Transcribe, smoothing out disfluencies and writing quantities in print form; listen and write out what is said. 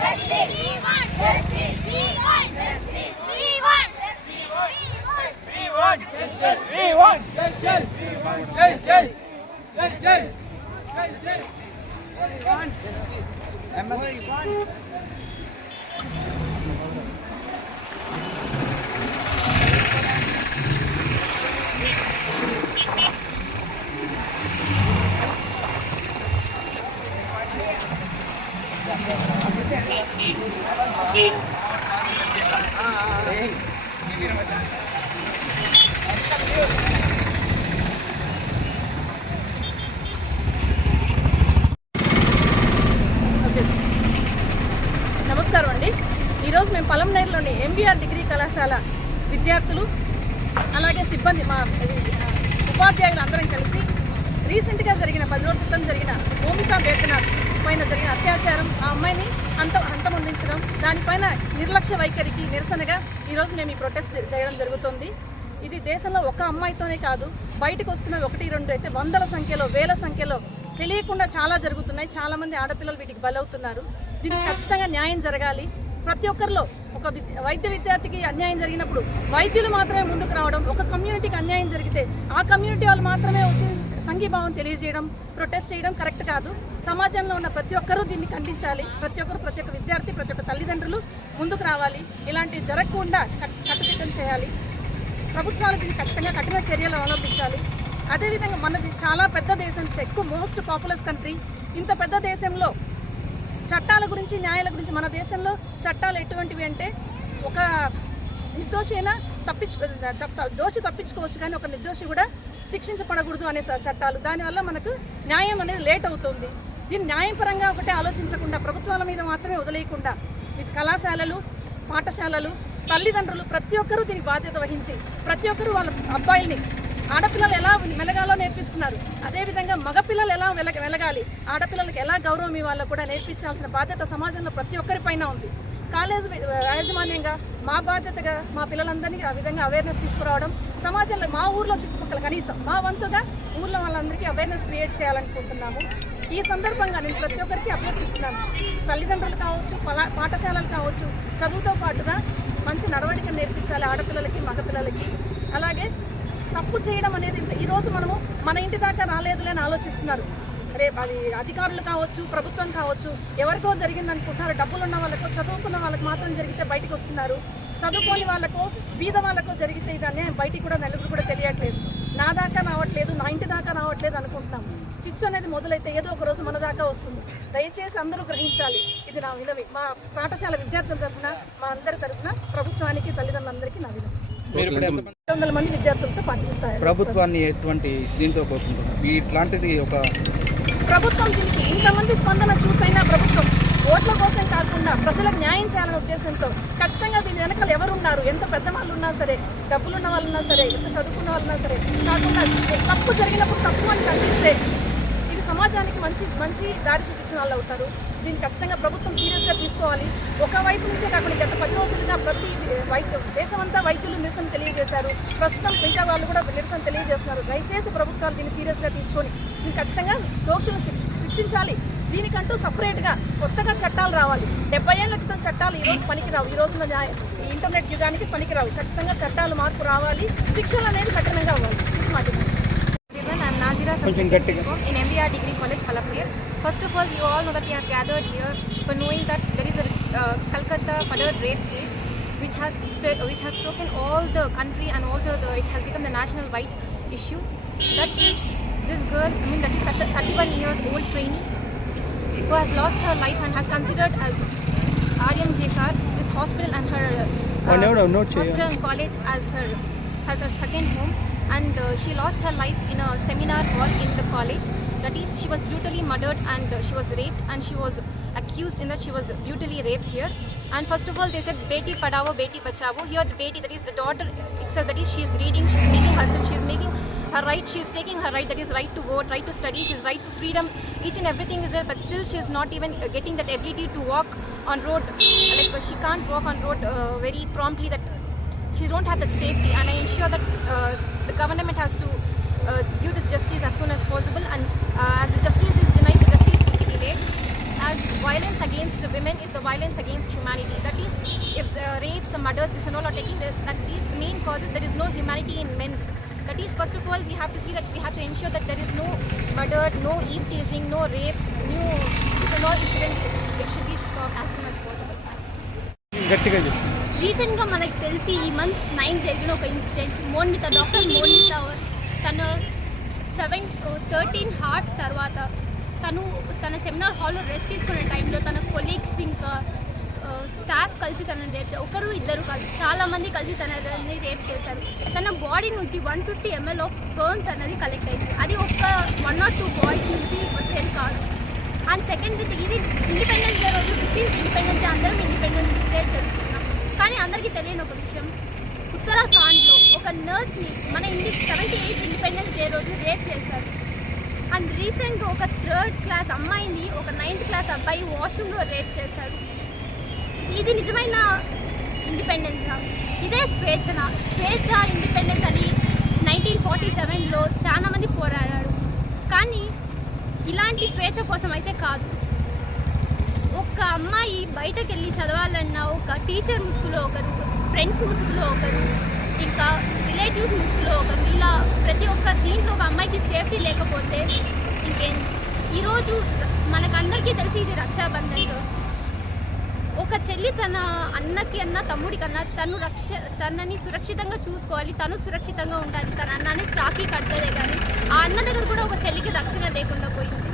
justice. We want justice. We want justice. We want justice. We want justice. We want justice. We want justice. Justice. Justice. We want justice. నమస్కారం అండి. ఈరోజు మేము పలంనేరులోని MBR degree కళాశాల విద్యార్థులు అలాగే సిబ్బంది మా ఉపాధ్యాయులు అందరం కలిసి రీసెంట్గా జరిగిన 10 రోజుల క్రితం జరిగిన భూమికా వేతనాథ్ పైన జరిగిన అత్యాచారం, ఆ అమ్మాయిని అంతమొందించడం, దానిపైన నిర్లక్ష్య వైఖరికి నిరసనగా ఈరోజు మేము ఈ ప్రొటెస్ట్ చేయడం జరుగుతుంది. ఇది దేశంలో ఒక అమ్మాయితోనే కాదు, బయటకు వస్తున్న 1-2 అయితే వందల సంఖ్యలో వేల సంఖ్యలో తెలియకుండా చాలా జరుగుతున్నాయి. చాలామంది ఆడపిల్లలు వీటికి బలవుతున్నారు. దీనికి ఖచ్చితంగా న్యాయం జరగాలి. ప్రతి ఒక్కరిలో ఒక వైద్య విద్యార్థికి అన్యాయం జరిగినప్పుడు వైద్యులు మాత్రమే ముందుకు రావడం, ఒక కమ్యూనిటీకి అన్యాయం జరిగితే ఆ కమ్యూనిటీ వాళ్ళు మాత్రమే వచ్చి సంఘీభావం తెలియజేయడం, ప్రొటెస్ట్ చేయడం కరెక్ట్ కాదు. సమాజంలో ఉన్న ప్రతి ఒక్కరూ దీన్ని ఖండించాలి. ప్రతి ఒక్క విద్యార్థి, ప్రతి ఒక్క తల్లిదండ్రులు ముందుకు రావాలి. ఇలాంటివి జరగకుండా కట్టుదిట్టం చేయాలి. ప్రభుత్వాలు దీన్ని ఖచ్చితంగా కఠిన చర్యలు అవలంబించాలి. అదేవిధంగా మనది చాలా పెద్ద దేశం, ఎక్కువ మోస్ట్ పాపులస్ కంట్రీ. ఇంత పెద్ద దేశంలో చట్టాల గురించి, న్యాయాల గురించి, మన దేశంలో చట్టాలు ఎటువంటివి అంటే ఒక నిర్దోషి అయినా దోషి తప్పించుకోవచ్చు, కానీ ఒక నిర్దోషి కూడా శిక్షించబడకూడదు అనే చట్టాలు. దానివల్ల మనకు న్యాయం అనేది లేట్ అవుతుంది. దీన్ని న్యాయపరంగా ఒకటే ఆలోచించకుండా ప్రభుత్వాల మీద మాత్రమే వదిలేయకుండా కళాశాలలు, పాఠశాలలు, తల్లిదండ్రులు ప్రతి ఒక్కరూ దీనికి బాధ్యత వహించి ప్రతి ఒక్కరూ వాళ్ళ అబ్బాయిల్ని, ఆడపిల్లలు ఎలా మెలగాలో నేర్పిస్తున్నారు, అదేవిధంగా మగపిల్లలు ఎలా వెలగాలి, ఆడపిల్లలకి ఎలా గౌరవం ఇవ్వాలో కూడా నేర్పించాల్సిన బాధ్యత సమాజంలో ప్రతి ఒక్కరిపైన ఉంది. కాలేజ్ యాజమాన్యంగా మా బాధ్యతగా మా పిల్లలందరినీ ఆ విధంగా అవేర్నెస్ తీసుకురావడం, సమాజంలో మా ఊర్లో చుట్టుపక్కల కనీసం మా వంతుగా ఊర్లో వాళ్ళందరికీ అవేర్నెస్ క్రియేట్ చేయాలనుకుంటున్నాము. ఈ సందర్భంగా నేను ప్రతి ఒక్కరికి అభ్యర్థిస్తున్నాను. తల్లిదండ్రులు కావచ్చు, పాఠశాలలు కావచ్చు, చదువుతో పాటుగా మంచి నడవడిక నేర్పించాలి ఆడపిల్లలకి, మగపిల్లలకి. అలాగే తప్పు చేయడం అనేది ఈరోజు మనము మన ఇంటి దాకా రాలేదులే అని ఆలోచిస్తున్నారు. రేపు అది అధికారులు కావచ్చు, ప్రభుత్వం కావచ్చు, ఎవరికో జరిగింది అనుకుంటున్నారు. డబ్బులు ఉన్న వాళ్ళకో, చదువుకున్న వాళ్ళకి మాత్రం జరిగితే బయటకు వస్తున్నారు. చదువుకోని వాళ్ళకో, బీద వాళ్ళకో జరిగితే ఇదన్నీ బయటికి కూడా నలుగురు కూడా తెలియట్లేదు. నా దాకా రావట్లేదు, నా ఇంటి దాకా రావట్లేదు అనుకుంటున్నాము. చిచ్చు అనేది మొదలైతే ఏదో ఒక రోజు మన దాకా వస్తుంది. దయచేసి అందరూ గ్రహించాలి. ఇది నా వినవి. మా పాఠశాల విద్యార్థుల తరఫున, మా అందరి తరఫున ప్రభుత్వానికి, తల్లిదండ్రులందరికీ నా వినవి. 200 మంది విద్యార్థులతో పాటిస్తారు. ప్రభుత్వాన్ని ఎటువంటి దీంతో కోరుకుంటున్నారు ఇట్లాంటిది ఒక ప్రభుత్వం దీనికి ఇంతమంది స్పందన చూసైనా ప్రభుత్వం ఓట్ల కోసం కాకుండా ప్రజలకు న్యాయం చేయాలనే ఉద్దేశంతో ఖచ్చితంగా దీని వెనకాల ఎవరున్నారు, ఎంత పెద్దవాళ్ళు ఉన్నా సరే, డబ్బులున్న వాళ్ళు ఉన్నా సరే, ఎంత చదువుకున్న వాళ్ళు ఉన్నా సరే, కాకుండా తప్పు జరిగినప్పుడు తప్పు అని కనిపిస్తే ఇది సమాజానికి మంచి దారి చూపించిన వాళ్ళు అవుతారు. దీన్ని ఖచ్చితంగా ప్రభుత్వం సీరియస్గా తీసుకోవాలి. ఒకవైపు నుంచే కాకుండా గత 10 రోజులుగా ప్రతి దేశమంతా వైద్యులు నిరసన తెలియజేశారు. ప్రస్తుతం ఇంకా వాళ్ళు కూడా నిరసన తెలియజేస్తున్నారు. దయచేసి ప్రభుత్వాలు దీన్ని సీరియస్గా తీసుకొని దీన్ని ఖచ్చితంగా దోషులను శిక్షించాలి. దీనికంటూ సపరేట్గా కొత్తగా చట్టాలు రావాలి. 70 ఏళ్ల క్రితం చట్టాలు ఈరోజు పనికిరావు. ఈ రోజున ఈ ఇంటర్నెట్ యుగానికి పనికిరావు. ఖచ్చితంగా చట్టాలు మార్పు రావాలి. శిక్షలు అనేది కఠినంగా అవ్వాలి. ఇది మాట. I'm Nazira from in MBR Degree College, Palapur. First of all, you all know that we have gathered here for knowing that there is a Calcutta murder rape case which has struck all the country, and also it has become the national wide issue. That this girl, that is 31 years old trainee who has lost her life and has considered as RMJKar, this hospital and her hospital and college as her second home. And she lost her life in a seminar hall in the college. That is, she was brutally murdered and she was raped, and she was accused in that she was brutally raped here. And first of all, they said Beti Padhao, Beti Bachao. Here the Beti, that is the daughter itself, that is she is reading, she is making herself, she is making her right, she is taking her right, that is right to vote, right to study, she is right to freedom. Each and everything is there, but still she is not even getting that ability to walk on road. Like she can't walk on road very promptly. That she don't have that safety, and I ensure that the government has to give this justice as soon as possible. And as the justice is denied, the justice will be delayed. as violence against the women is the violence against humanity. That is, if rapes and murders is and all are taking that is the main causes, there is no humanity in men's. That is, first of all, we have to see that we have to ensure that there is no murder, no eve teasing, no rapes, no this and all. It should be stopped as soon as possible. గట్టిగా చెప్పు. రీసెంట్గా మనకు తెలిసి ఈ month 9 జరిగిన ఒక incident, Monitha, doctor Monitha తన 13 horse తర్వాత తను తన సెమినార్ హాల్లో రెస్ట్ తీసుకునే టైంలో తన కొలీగ్స్ ఇంకా స్టాఫ్ కలిసి తనని రేప్ చేశారు. ఒకరు ఇద్దరు కాదు, చాలామంది కలిసి తనని రేప్ చేశారు. తన బాడీ నుంచి 150 ml ఆఫ్ స్పర్మ్స్ అనేది కలెక్ట్ అయింది. అది ఒక్క 1 or 2 బాయ్స్ నుంచి వచ్చేది కాదు. అండ్ సెకండ్ ఇది ఇండిపెండెన్స్ డే రోజు, 15th ఇండిపెండెన్స్ డే, అందరం ఇండిపెండెన్స్ డే జరుపుకున్నాం. కానీ అందరికీ తెలియని ఒక విషయం, ఉత్తరాఖండ్లో ఒక నర్స్ని మన 78th ఇండిపెండెన్స్ డే రోజు రేప్ చేశారు. అండ్ రీసెంట్గా ఒక 3rd క్లాస్ అమ్మాయిని ఒక 9th క్లాస్ అబ్బాయి వాష్రూమ్లో రేప్ చేశాడు. ఇది నిజమైన ఇండిపెండెన్స్? ఇదే స్వేచ్ఛ ఇండిపెండెన్స్ అని 1947లో చాలామంది పోరాడారు. కానీ ఇలాంటి స్వేచ్ఛ కోసం అయితే కాదు. ఒక అమ్మాయి బయటకు వెళ్ళి చదవాలన్నా ఒక టీచర్ ముసుగులో ఒకరు, ఫ్రెండ్స్ ముసుగులో ఒకరు, ఇంకా రిలేటివ్స్ ముసుగులో ఒకరు, ఇలా ప్రతి ఒక్క దీంట్లో ఒక అమ్మాయికి సేఫ్టీ లేకపోతే ఇంకేం. ఈరోజు మనకందరికీ తెలిసి ఇది రక్షాబంధన్ రోజు. ఒక చెల్లి తన అన్నకి అన్న తమ్ముడి కన్నా తనని సురక్షితంగా చూసుకోవాలి, తను సురక్షితంగా ఉండాలి. తన అన్నాన్ని రాఖీ కట్టదే కానీ ఆ అన్న దగ్గర కూడా ఒక చెల్లికి రక్షణ లేకుండా పోయింది.